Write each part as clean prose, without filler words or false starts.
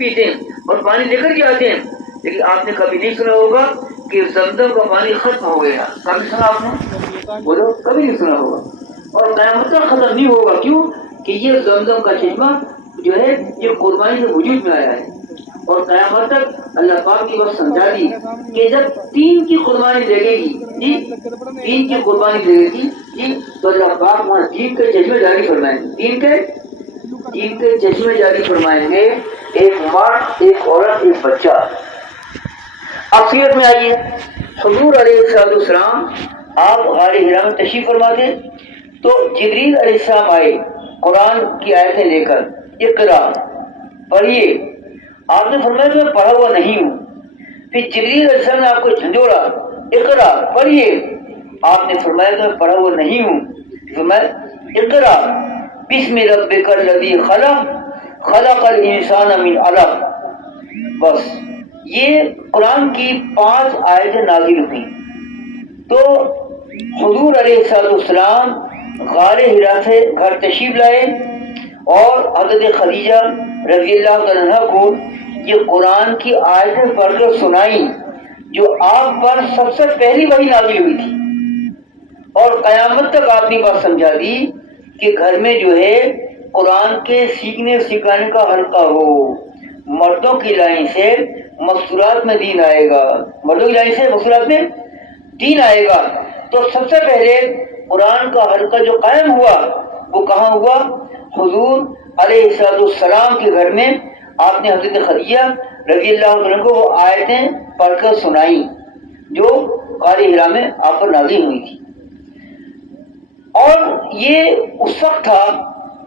پیتے ہیں اور پانی لے کر کے آتے ہیں، لیکن آپ نے کبھی نہیں سنا ہوگا کہ زمزم کا پانی ختم ہو گیا. کبھی سنا آپ نے؟ بولو کبھی نہیں سنا ہوگا. اور قیامت تک ختم نہیں ہوگا. کیوں؟ کہ یہ زمزم کا چشمہ جو ہے یہ قربانی سے وجود میں آیا ہے. اور قیامت تک اللہ پاک کی بات سمجھا دی کہ جب 3 کی قربانی لگے گی جی، 3 کی قربانی لگے گی جی، تو اللہ پاک وہاں 3 کے چشمے جاری فرمائیں گے. 3 کے چشمے جاری فرمائیں گے، ایک مرد، ایک عورت، ایک بچہ. اب سیرت میں آئیے، حضور علیہ السلام آپ غار حرا میں تشریف فرماتے تو جبریل علیہ السلام آئے قرآن کی آیتیں لے کر، اقرا پڑھیے. آپ نے فرمایا کہ میں پڑھا ہوا نہیں ہوں. پھر جبریل علیہ السلام نے آپ کو جھنجھوڑا، اقرا پڑھیے. آپ نے فرمایا کہ میں پڑھا ہوا نہیں ہوں. فرمایا اقرا بسم ربک الذی خلق خلق الانسان من علق. بس یہ قرآن کی 5 آیتیں نازل ہوئیں. تو حضور علیہ السلام غار حرا سے گھر تشریف لائے اور حضرت خدیجہ رضی اللہ عنہا کو یہ قرآن کی آیتیں پڑھ کر سنائیں جو آپ پر سب سے پہلی وحی نازل ہوئی تھی. اور قیامت تک آپ نے بات سمجھا دی کہ گھر میں جو ہے قرآن کے سیکھنے سکھانے کا حلقہ ہو. مردوں کی لائن سے مستورات میں دین آئے گا، مردوں کی لائن سے مستورات میں دین آئے گا. تو سب سے پہلے قرآن کا حلقہ جو قائم ہوا وہ کہاں ہوا؟ حضور علیہ السلام کے گھر میں. آپ نے حضرت خدیجہ رضی اللہ عنہ کو وہ آیتیں پڑھ کر سنائیں جو غار حرا میں آپ پر نازل ہوئی تھی. اور یہ اس وقت تھا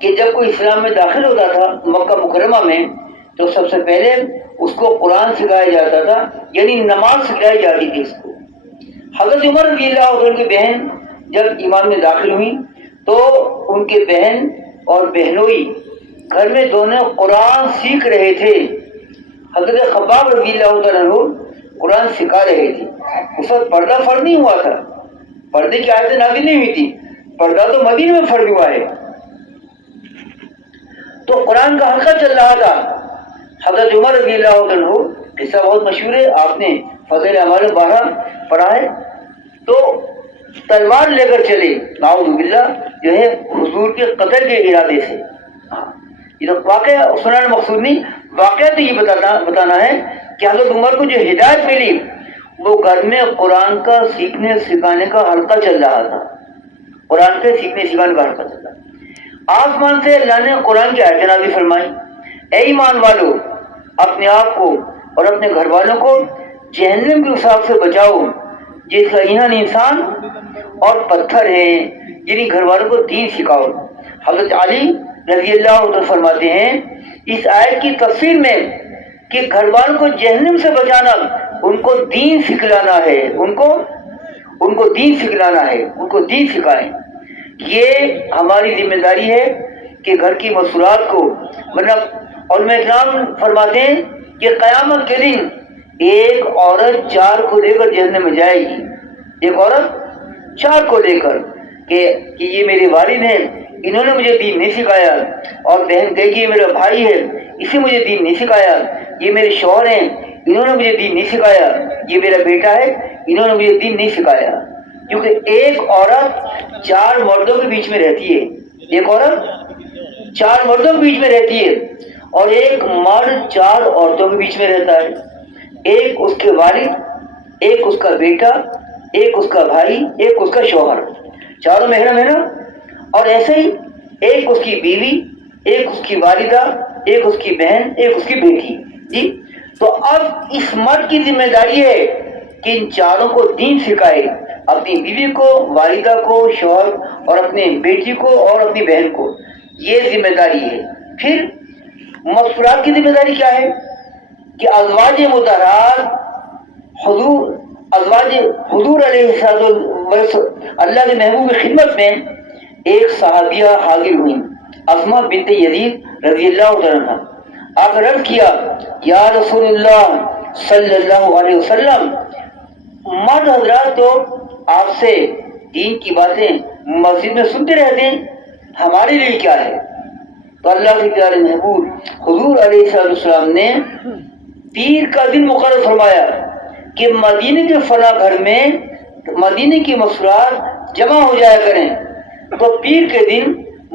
کہ جب کوئی اسلام میں داخل ہوتا تھا مکہ مکرمہ میں تو سب سے پہلے اس کو قرآن سکھایا جاتا تھا، یعنی نماز سکھائی جاتی تھی اس کو. حضرت عمر رضی اللہ عنہ کی بہن جب ایمان میں داخل ہوئی تو ان کے بہن اور بہنوئی گھر میں دونوں قرآن سیکھ رہے تھے. حضرت خباب رضی اللہ عنہ قرآن سکھا رہے تھے. اس وقت پردہ فرض نہیں ہوا تھا، پردے کی آیتیں نازل نہیں ہوئی تھی. پردہ تو مدینے میں فرض ہوا ہے. تو قرآن کا حلقہ چل رہا تھا. حضرت عمر رضی اللہ عنہ قصہ بہت مشہور ہے، آپ نے فضائل اعمال 12 پڑھا ہے. تو تلوار لے کر چلے نعوذ باللہ جو ہے حضور کے قتل کے ارادے سے. یہ تو واقعہ سنانا مقصود نہیں، واقعہ تو یہ بتانا ہے کہ حضرت عمر کو جو ہدایت ملی وہ گھر میں قرآن کا سیکھنے سکھانے کا حلقہ چل رہا تھا. قرآن کے سیکھنے سکھانے کا حلقہ چل رہا. آسمان سے اللہ نے قرآن کی آیتیں نازل فرمائی، اے ایمان والو اپنے آپ کو اور اپنے گھر والوں کو جہنم کے عذاب سے بچاؤ جس کا ایندھن انسان اور پتھر ہیں، یعنی گھر والوں کو دین سکھاؤ. حضرت علی رضی اللہ عنہ فرماتے ہیں اس آیت کی تفسیر میں کہ گھر والوں کو جہنم سے بچانا ان کو دین سکھلانا ہے، ان کو دین سکھلانا ہے، ان کو دین سکھائیں. یہ ہماری ذمہ داری ہے کہ گھر کی مسئولات کو، ورنہ علماء کرام فرماتے ہیں کہ قیامت کے دن ایک عورت 4 کو لے کر جہنم میں جائے گی. ایک عورت 4 کو لے کر کہ یہ میرے والد ہیں، انہوں نے مجھے دین نہیں سکھایا، اور بہن کہے گی یہ میرا بھائی ہے، اسے مجھے دین نہیں سکھایا. یہ میرے شوہر ہیں، انہوں نے مجھے دین نہیں سکھایا. یہ میرا بیٹا ہے، انہوں نے مجھے دین نہیں سکھایا. کیونکہ ایک عورت 4 مردوں کے بیچ میں رہتی ہے. ایک عورت 4 مردوں کے بیچ میں رہتی ہے اور ایک مرد 4 عورتوں کے بیچ میں رہتا ہے. ایک اس کے والد، ایک اس کا بیٹا، ایک اس کا بھائی، ایک اس کا شوہر، 4 محرم ہے نا. اور ایسے ہی ایک اس کی بیوی، ایک اس کی والدہ، ایک اس کی بہن، ایک اس کی بیٹی. جی تو اب اس مرد کی ذمہ داری ہے کہ ان 4 کو دین سکھائے، اپنی بیوی کو، والدہ کو، شوہر اور اپنے بیٹی کو اور اپنی بہن کو. یہ ذمہ داری ہے. پھر مسئولات کی ذمہ داری کیا ہے کہ ازواج مطہرات حضور علیہ السلام اللہ کے محبوب کی خدمت میں ایک صحابیہ حاضر ہوئی، اسماء بنت یزید رضی اللہ عنہ. آپ نے عرض کیا یا رسول اللہ صلی اللہ علیہ وسلم، مرد حضرات تو آپ سے دین کی باتیں مسجد میں سنتے رہتے ہیں، ہمارے لیے کیا ہے؟ تو اللہ کے پیارے محبوب حضور علیہ السلام نے پیر کا دن مقرر فرمایا کہ مدینے کے فلاں گھر میں مدینے کی مسرات جمع ہو جایا کریں. تو پیر کے دن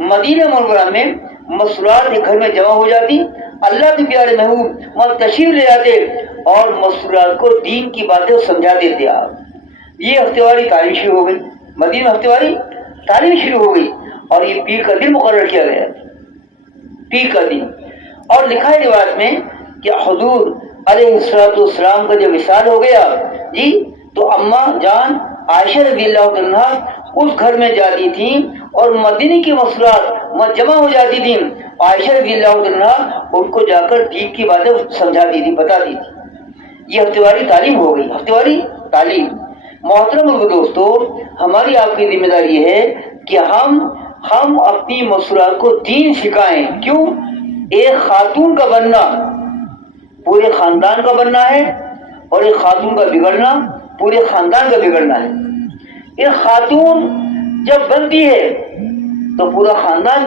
مدینہ منورہ میں مسرات ایک گھر میں جمع ہو جاتی. اللہ کے پیارے محبوب وہاں تشریف لے جاتے اور مسرات کو دین کی باتیں سمجھا دیتے. آپ یہ ہفتے واری تعلیم شروع ہو گئی. مدینہ میں ہفتے واری تعلیم شروع ہو گئی اور یہ پیر کا دن مقرر کیا گیا. پیر کا دن. اور لکھا ہے روایت میں کہ حضور علیہ السلام کا جب وصال ہو گیا جی تو اماں جان عائشہ رضی اللہ عنہا اس گھر میں جاتی تھیں اور مدینے کی مسرات وہاں جمع ہو جاتی تھیں. عائشہ رضی اللہ عنہا ان کو جا کر دین کی باتیں سمجھاتی تھی, بتاتی تھی. یہ ہفتے واری تعلیم ہو گئی. ہفتے واری تعلیم. محترم دوستو, ہماری آپ کی ذمہ داری یہ ہے کہ ہم اپنی مسرات کو دین سکھائیں. کیوں؟ ایک خاتون کا بننا پورے خاندان کا بننا ہے اور ایک خاتون کا بگڑنا پورے خاندان کا بگڑنا ہے. ایک خاتون جب بنتی ہے تو پورا خاندان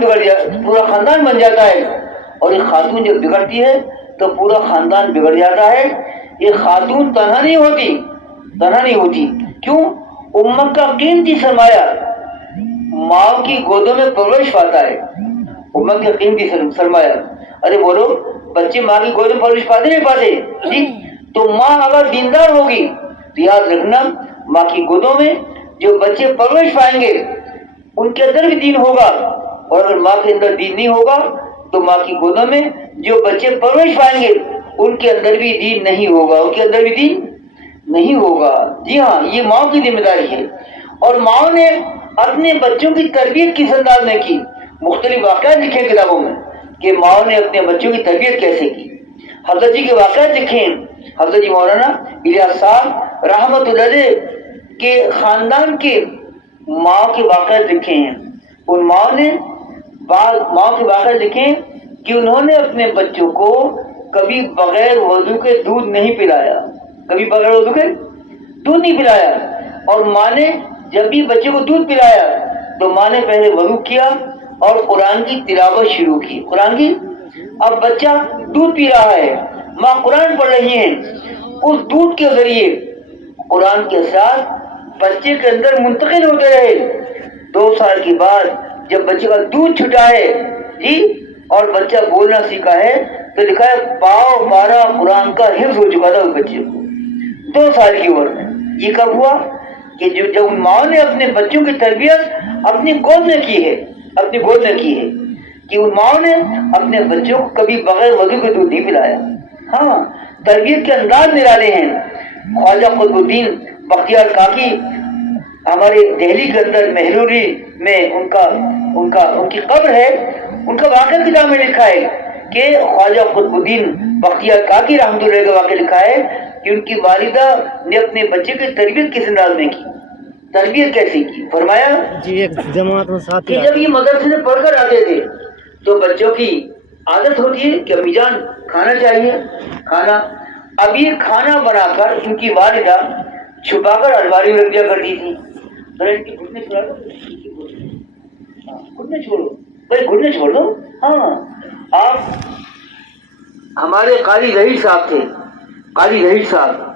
بن جاتا ہے اور ایک خاتون جب بگڑتی ہے تو پورا خاندان بگڑ جاتا ہے. ایک خاتون تنہا نہیں ہوتی. کیوں؟ امت کا قیمتی سرمایہ ماں کی گودوں میں پرورش پاتا ہے. امت کا قیمتی سرمایہ. ارے بولو, بچے ماں کی گود میں پرورش پاتے نہیں پاتے جی؟ تو ماں اگر دیندار ہوگی تو یاد رکھنا ماں کی گودوں میں جو بچے پرورش پائیں گے ان کے اندر بھی دین ہوگا, اور اگر ماں کے اندر دین نہیں ہوگا تو ماں کی گودوں میں جو بچے پرورش پائیں گے ان کے اندر بھی دین نہیں ہوگا, ان کے اندر بھی دین نہیں ہوگا. جی ہاں, یہ ماں کی ذمہ داری ہے. اور ماں نے اپنے بچوں کی تربیت کس انداز میں کی. مختلف واقعات لکھے کتابوں میں کہ ماں نے اپنے بچوں کی تربیت کیسے کی. حضرت جی کے واقعات لکھے. حضرت جی مولانا الیاس صاحب رحمت اللہ علیہ کے خاندان کے ماں کے واقعات لکھے ہیں. ان ماں نے ماں کے واقعات لکھے کہ انہوں نے اپنے بچوں کو کبھی بغیر وضو کے دودھ نہیں پلایا. کبھی بغیر وضو کے دودھ نہیں پلایا. اور ماں نے جب بھی بچے کو دودھ پلایا تو ماں نے پہلے وضو کیا اور قرآن کی تلاوت شروع کی. قرآن کی. اب بچہ دودھ پی رہا ہے, ماں قرآن پڑھ رہی ہیں. اس دودھ کے ذریعے قرآن کے ساتھ بچے کے اندر منتقل ہوتے رہے. 2 سال کے بعد جب بچے کا دودھ چھٹا ہے جی اور بچہ بولنا سیکھا ہے تو لکھا ہے پاؤ پارا قرآن کا حفظ ہو چکا تھا اس بچے کو 2 سال کی عمر میں. یہ کب ہوا؟ کہ جب ان ماں نے اپنے بچوں کی تربیت اپنی گود میں کی ہے کہ ان ماں نے اپنے بچوں کو کبھی بغیر وضو کے دودھ نہیں پلایا. ہاں, تربیت کے انداز نرالے ہیں. خواجہ قطب الدین بختیار کاکی ہمارے دہلی کے اندر مہروری میں ان کی قبر ہے. ان کا واقعہ کتاب میں لکھا ہے کہ خواجہ قطب الدین بختیار کاکی رحمۃ اللہ کا واقعہ لکھا ہے کہ ان کی والدہ نے اپنے بچے کی تربیت کس انداز میں کی. تربیت کیسی کی؟ فرمایا جی ایک جماعت میں ساتھ کہ جب یہ مدرسے سے پڑھ کر آتے تھے تو بچوں کی عادت ہوتی ہے کہ امی جان کھانا چاہیے کھانا. اب یہ کھانا بنا کر ان کی والدہ چھپا کر الماری میں رکھ دیا کرتی تھی. ان کی گھٹنے چھوڑا دو, گھٹنے چھوڑو بھائی, گھٹنے چھوڑ دو. ہاں, آپ ہمارے قاری ظہیر صاحب تھے. قاری ظہیر صاحب